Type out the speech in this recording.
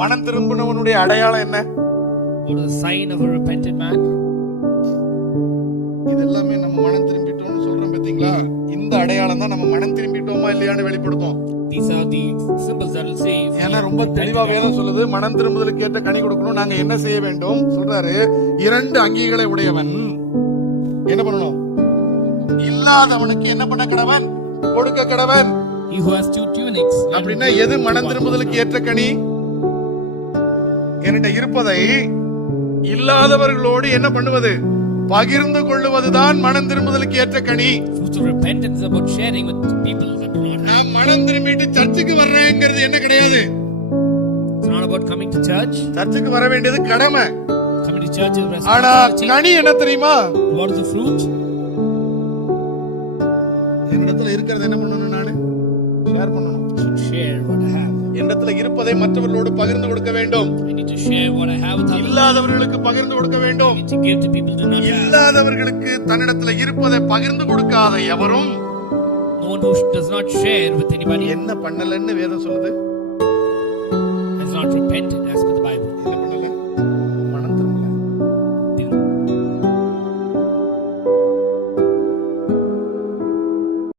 மனம் திரும்பினவனுடைய அடையாளம் என்ன? What is the sign of a repentant man? இதெல்லாமே நம்ம மனம் திரும்பிட்டோம்னு சொல்றோம் பாத்தீங்களா? இந்த அடையாளம் தான் நம்ம மனம் திரும்பிட்டோமா இல்லையான்னு வெளிப்படுத்தும். These are the symbols that will say. ஏன்னா ரொம்ப தெளிவா வேதம் சொல்லுது, மனம் திரும்புதலுக்கு ஏற்ற கனி கொடுக்கணும். நாங்க என்ன செய்ய வேண்டும் சொல்றாரு? 2 அங்கிகளை உடையவன் என்ன பண்ணணும்? இல்லாதவனுக்கு என்ன பண்ண கடவன்? கொடுக்க கடவன். He who has 2 tunics. அப்படின்னா எது மனம் திரும்புதலுக்கு ஏற்ற கனி? என்கிட்ட இருப்பதை இல்லாதவர்களோடு என்ன பண்ணுவது? பகிர்ந்து கொள்ளுவதுதான் மனம் திரும்புதலுக்கு ஏற்ற கனி. Fruit of repentance is about sharing with people that do not have. நான் மனம் திரும்பிட்டு சர்ச்சுக்கு வர்றேங்கிறது என்ன கிடையாது. It's not about coming to church. சர்ச்சுக்கு வர வேண்டியது கடமை. Coming to church is ஆனா responsibility. கனி என்ன தெரியுமா? What is the fruit? என்னிடத்துல இருக்கிறது என்ன பண்ணணும்? நானு ஷேர் பண்ணணும். I should share what I have. என்னிடத்துல இருப்பதை மற்றவர்களோடு பகிர்ந்து கொடுக்க வேண்டும். I need to share what I have with others. இல்லாதவர்களுக்கு பகிர்ந்து கொடுக்க வேண்டும். I need to give to people who do not have. இல்லாதவர்களுக்கு தன்னிடத்துல இருப்பதை பகிர்ந்து கொடுக்காத எவரும் No one who does not share with anybody என்ன பண்ணலன்னு வேதம் சொல்லுது. has not repented as per the Bible.